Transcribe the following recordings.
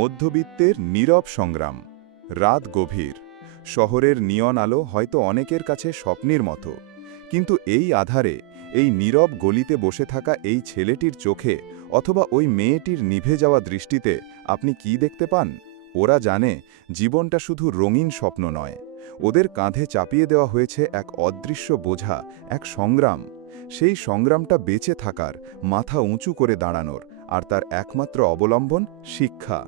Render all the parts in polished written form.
মধ্যবিত্তের নীরব সংগ্রাম। রাত গভীর, শহরের নিয়ন আলো হয়তো অনেকের কাছে স্বপ্নের মতো, কিন্তু এই আধারে, এই নীরব গলিতে বসে থাকা এই ছেলেটির চোখে অথবা ওই মেয়েটির নিভে যাওয়া দৃষ্টিতে আপনি কি দেখতে পান? ওরা জানে জীবনটা শুধু রঙিন স্বপ্ন নয়, ওদের কাঁধে চাপিয়ে দেওয়া হয়েছে এক অদৃশ্য বোঝা, এক সংগ্রাম। সেই সংগ্রামটা বেঁচে থাকার, মাথা উঁচু করে দাঁড়ানোর, আর তার একমাত্র অবলম্বন শিক্ষা।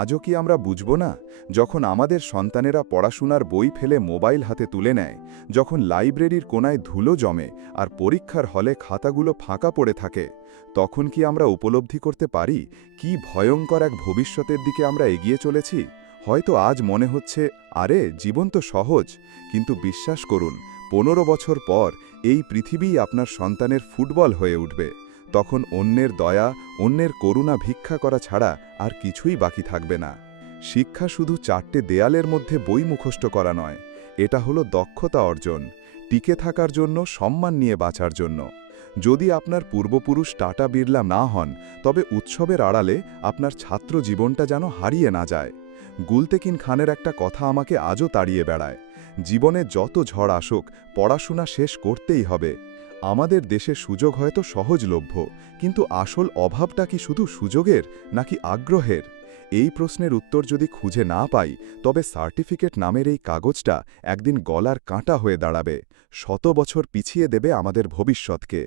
আজও কি আমরা বুঝব না, যখন আমাদের সন্তানেরা পড়াশোনার বই ফেলে মোবাইল হাতে তুলে নেয়, যখন লাইব্রেরির কোনায় ধুলো জমে আর পরীক্ষার হলে খাতাগুলো ফাঁকা পড়ে থাকে, তখন কি আমরা উপলব্ধি করতে পারি কি ভয়ঙ্কর এক ভবিষ্যতের দিকে আমরা এগিয়ে চলেছি? হয়তো আজ মনে হচ্ছে, আরে জীবন তো সহজ, কিন্তু বিশ্বাস করুন, 15 বছর পর এই পৃথিবীই আপনার সন্তানের ফুটবল হয়ে উঠবে। তখন অন্যের দয়া, অন্যের করুণা ভিক্ষা করা ছাড়া আর কিছুই বাকি থাকবে না। শিক্ষা শুধু 4টে দেয়ালের মধ্যে বই মুখস্থ করা নয়, এটা হলো দক্ষতা অর্জন, টিকে থাকার জন্য, সম্মান নিয়ে বাঁচার জন্য। যদি আপনার পূর্বপুরুষ টাটা বিড়লা না হন, তবে উৎসবের আড়ালে আপনার ছাত্র জীবনটা যেন হারিয়ে না যায়। গুলতেকিন খানের একটা কথা আমাকে আজও তাড়িয়ে বেড়ায়, জীবনে যত ঝড় আসুক, পড়াশোনা শেষ করতেই হবে। আমাদের দেশে সুযোগ হয়তো সহজলভ্য, কিন্তু আসল অভাবটা কি শুধু সুযোগের নাকি আগ্রহের? এই প্রশ্নের উত্তর যদি খুঁজে না পাই, তবে সার্টিফিকেট নামের এই কাগজটা একদিন গলার কাঁটা হয়ে দাঁড়াবে, শত বছর পিছিয়ে দেবে আমাদের ভবিষ্যৎকে।